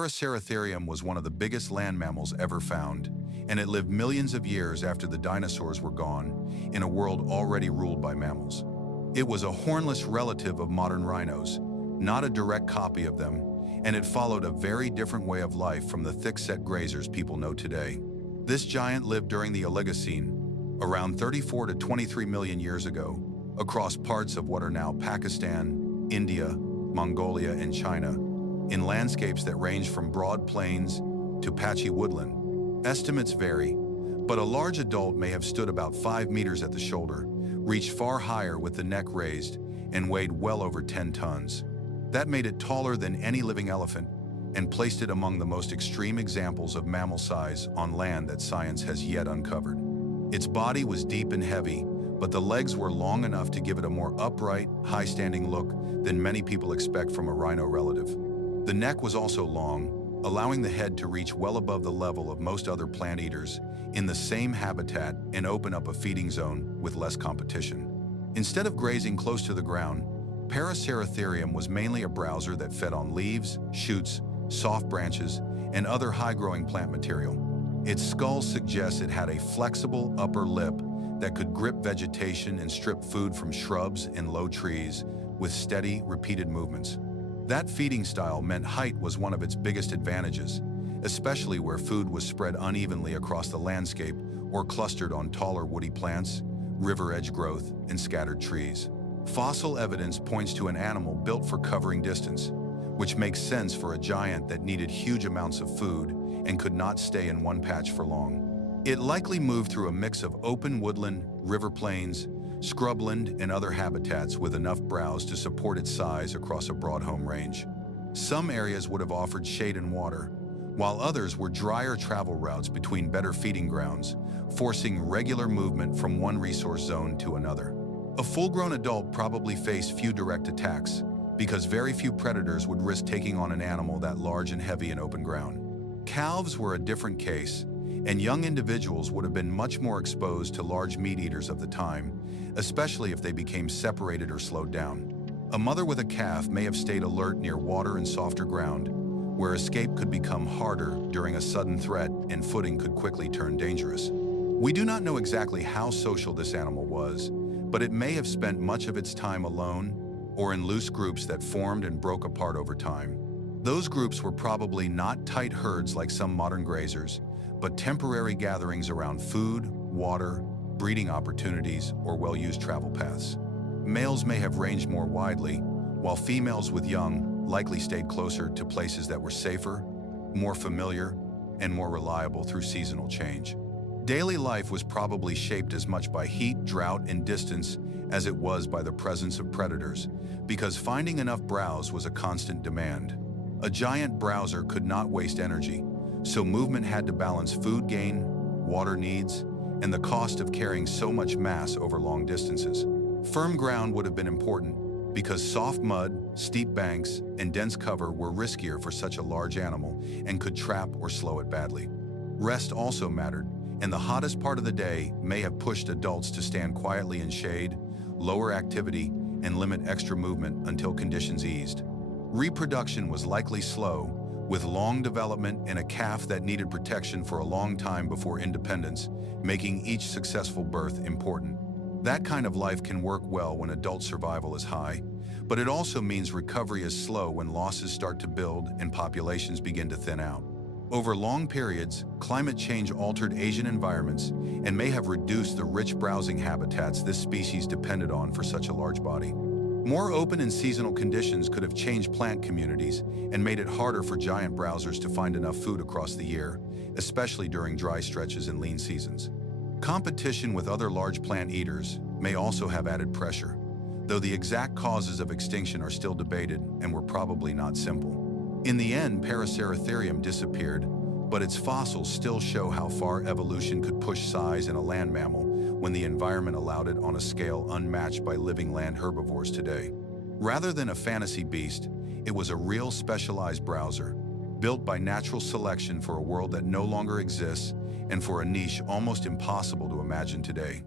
Paraceratherium was one of the biggest land mammals ever found, and it lived millions of years after the dinosaurs were gone, in a world already ruled by mammals. It was a hornless relative of modern rhinos, not a direct copy of them, and it followed a very different way of life from the thick-set grazers people know today. This giant lived during the Oligocene, around 34 to 23 million years ago, across parts of what are now Pakistan, India, Mongolia, and China, in landscapes that range from broad plains to patchy woodland. Estimates vary, but a large adult may have stood about 5 meters at the shoulder, reached far higher with the neck raised, and weighed well over 10 tons. That made it taller than any living elephant and placed it among the most extreme examples of mammal size on land that science has yet uncovered. Its body was deep and heavy, but the legs were long enough to give it a more upright, high-standing look than many people expect from a rhino relative. The neck was also long, allowing the head to reach well above the level of most other plant eaters in the same habitat and open up a feeding zone with less competition. Instead of grazing close to the ground, Paraceratherium was mainly a browser that fed on leaves, shoots, soft branches, and other high-growing plant material. Its skull suggests it had a flexible upper lip that could grip vegetation and strip food from shrubs and low trees with steady, repeated movements. That feeding style meant height was one of its biggest advantages, especially where food was spread unevenly across the landscape or clustered on taller woody plants, river edge growth, and scattered trees. Fossil evidence points to an animal built for covering distance, which makes sense for a giant that needed huge amounts of food and could not stay in one patch for long. It likely moved through a mix of open woodland, river plains, scrubland, and other habitats with enough browse to support its size across a broad home range. Some areas would have offered shade and water, while others were drier travel routes between better feeding grounds, forcing regular movement from one resource zone to another. A full-grown adult probably faced few direct attacks, because very few predators would risk taking on an animal that large and heavy in open ground. Calves were a different case, and young individuals would have been much more exposed to large meat eaters of the time, especially if they became separated or slowed down. A mother with a calf may have stayed alert near water and softer ground, where escape could become harder during a sudden threat and footing could quickly turn dangerous. We do not know exactly how social this animal was, but it may have spent much of its time alone or in loose groups that formed and broke apart over time. Those groups were probably not tight herds like some modern grazers, but temporary gatherings around food, water, breeding opportunities, or well-used travel paths. Males may have ranged more widely, while females with young likely stayed closer to places that were safer, more familiar, and more reliable through seasonal change. Daily life was probably shaped as much by heat, drought, and distance as it was by the presence of predators, because finding enough browse was a constant demand. A giant browser could not waste energy, so movement had to balance food gain, water needs, and the cost of carrying so much mass over long distances. Firm ground would have been important, because soft mud, steep banks, and dense cover were riskier for such a large animal and could trap or slow it badly. Rest also mattered, and the hottest part of the day may have pushed adults to stand quietly in shade, lower activity, and limit extra movement until conditions eased. Reproduction was likely slow, with long development and a calf that needed protection for a long time before independence, making each successful birth important. That kind of life can work well when adult survival is high, but it also means recovery is slow when losses start to build and populations begin to thin out. Over long periods, climate change altered Asian environments and may have reduced the rich browsing habitats this species depended on for such a large body. More open and seasonal conditions could have changed plant communities and made it harder for giant browsers to find enough food across the year, especially during dry stretches and lean seasons. Competition with other large plant eaters may also have added pressure, though the exact causes of extinction are still debated and were probably not simple. In the end, Paraceratherium disappeared, but its fossils still show how far evolution could push size in a land mammal when the environment allowed it on a scale unmatched by living land herbivores today. Rather than a fantasy beast, it was a real specialized browser, built by natural selection for a world that no longer exists and for a niche almost impossible to imagine today.